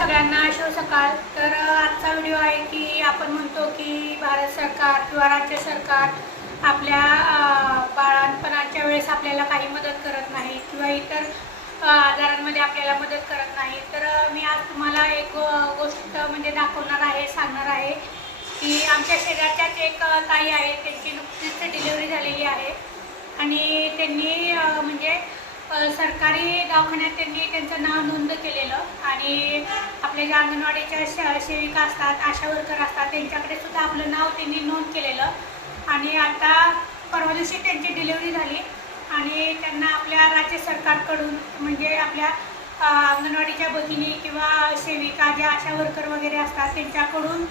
सगळ्यांना शुभ सकाळ. तर आजचा व्हिडिओ आहे की आपण म्हणतो की भारत सरकार किंवा राज्य सरकार आपल्या बाळांपणाच्या वेळेस आपल्याला काही मदत करत नाही किंवा इतर आजारांमध्ये आपल्याला मदत करत नाही. तर मी आज तुम्हाला एक गोष्ट म्हणजे दाखवणार आहे सांगणार आहे की आमच्या शेजारच्याच एक ताई आहे त्यांची नुकतीच डिलिव्हरी झालेली आहे. आणि त्यांनी म्हणजे सरकारी दवाखान्यात त्यांनी त्यांचं नाव नोंद केलेलं आणि आपल्या ज्या अंगणवाडीच्या श सेविका असतात आशा वर्कर असतात त्यांच्याकडे सुद्धा आपलं नाव त्यांनी नोंद केलेलं. आणि आता परवा दिवशी त्यांची डिलिव्हरी झाली आणि त्यांना आपल्या राज्य सरकारकडून म्हणजे आपल्या अंगणवाडीच्या भगिनी किंवा सेविका ज्या आशा वर्कर वगैरे असतात त्यांच्याकडून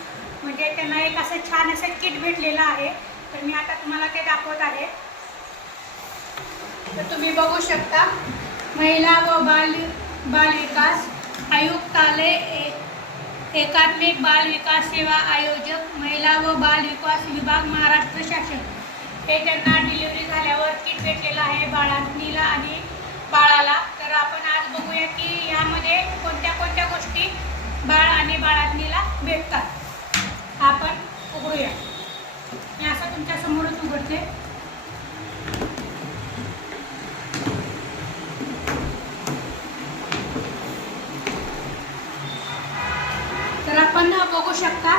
म्हणजे त्यांना एक असं छान असं किट भेटलेलं आहे. तर मी आता तुम्हाला ते दाखवत आहे. तर तुम्ही बघू शकता महिला व बाल बाल विकास आयुक्तालय एकात्मिक बाल विकास सेवा आयोजक महिला व बाल विकास विभाग महाराष्ट्र शासन. हे त्यांना डिलिव्हरी झाल्यावर किट भेटलेलं आहे बाळांनीला आणि बाळाला. तर आपण आज बघूया की यामध्ये कोणत्या कोणत्या गोष्टी बाळ आणि बाळांनीला भेटतात. आपण उघडूया. मी असं तुमच्यासमोरच उघडते तर आपण बघू शकता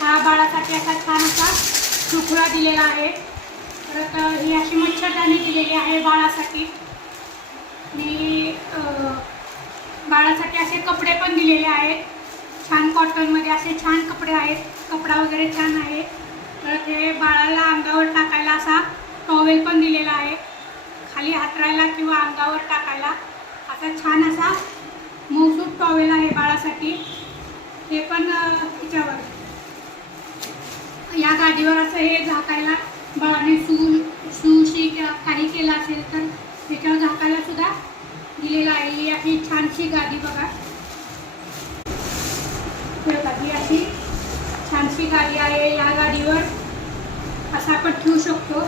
हा बाळासाठी असा छान असा तुकडा दिलेला आहे. परत ही अशी मच्छरदाणी दिलेली आहे बाळासाठी. आणि बाळासाठी असे कपडे पण दिलेले आहेत. छान कॉटनमध्ये असे छान कपडे आहेत. कपडा वगैरे छान आहे. परत हे बाळाला अंगावर टाकायला असा टॉवेल पण दिलेला आहे. खाली हातरायला किंवा अंगावर टाकायला असा छान असा मौसूद टॉवेल आहे बाळासाठी. हे पण तिच्यावर. या गाडीवर असं हे झाकायला बाळाने सून सूशी काही केलं असेल तर त्याच्यावर झाकायला सुद्धा दिलेलं आहे. ही अशी छानशी गादी बघा. बघा ही अशी छानशी गाडी आहे या गाडीवर. असं आपण ठेवू शकतो.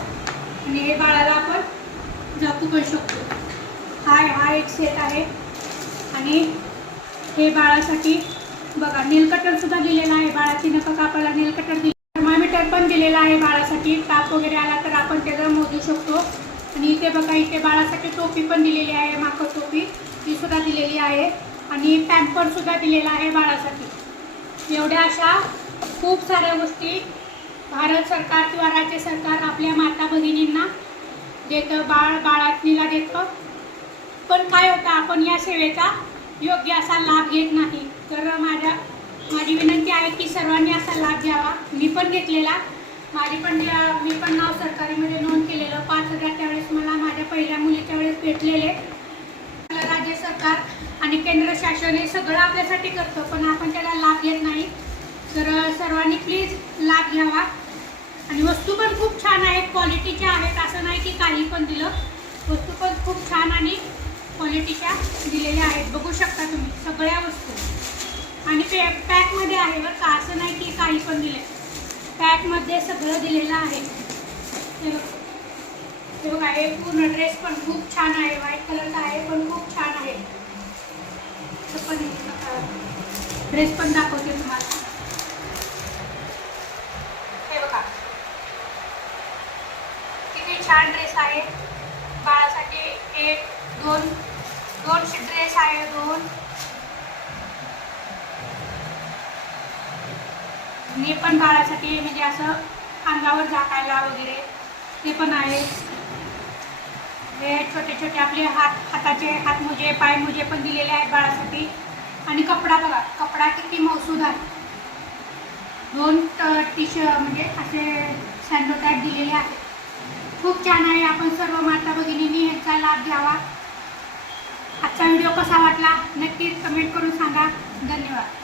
आणि हे बाळाला आपण झाकू पण शकतो. हा हा एक सेट आहे. आणि हे बाळासाठी बघा नेल कटर सुद्धा दिलेला आहे बाळाची नखं कापायला नेल कटर दिले. थर्मामीटर पण दिलेला आहे बाळासाठी. ताप वगैरे आला तर आपण त्याचं मोजू शकतो. आणि इथे बघा इथे बाळासाठी टोपी पण दिलेली आहे माकड टोपी. ती सुद्धा दिलेली आहे. आणि पॅम्पर सुद्धा दिलेला आहे बाळासाठी. एवढ्या अशा खूप साऱ्या गोष्टी भारत सरकार किंवा राज्य सरकार आपल्या माता भगिनींना देतं बाळ बाळातनीला देतं. पण काय होतं आपण या सेवेचा योग्य असा लाभ घेत नाही. तर माझ्या माझी विनंती आहे की सर्वांनी असा लाभ घ्यावा. मी पण घेतलेला. माझी पण मी पण नाव सरकारीमध्ये नोंद केलेलं. पाच हजार त्यावेळेस मला माझ्या पहिल्या मुलीच्या वेळेस भेटलेले. राज्य सरकार आणि केंद्र शासन हे सगळं आपल्यासाठी करतं पण आपण त्याला लाभ घेत नाही. तर सर्वांनी प्लीज लाभ घ्यावा. आणि वस्तू पण खूप छान आहेत. क्वालिटीच्या आहेत. असं नाही की काही पण दिलं. वस्तू पण खूप छान आणि क्वालिटीच्या दिलेल्या आहेत. बघू शकता तुम्ही सगळ्या वस्तू. आणि पॅ पॅकमध्ये आहे बरं का असं नाही की काही पण दिलं पॅकमध्ये सगळं दिलेलं आहे. हे बघ. हे बघा हे पूर्ण ड्रेस पण खूप छान आहे. व्हाईट कलरचा आहे पण खूप छान आहे. पण ड्रेस पण दाखवते तुम्हाला. हे बघा. किती छान ड्रेस आहे. बाळासाठी एक दोन दोन ड्रेस आहे दोन हे पण बाळासाठी म्हणजे असं अंगावर झाकायला वगैरे ते पण आहे. हे छोटे छोटे आपले हात हाताचे हातमोजे पायमोजे पण दिलेले आहेत बाळासाठी. आणि कपडा बघा कपडा किती मौसूद आहे. दोन टी शर्ट म्हणजे असे सँडो टाईप दिलेले आहेत. खूप छान आहे. आपण सर्व माता भगिनींनी ह्याचा लाभ घ्यावा. व्हिडिओ कसा वाटला नक्कीच कमेंट करून सांगा. धन्यवाद.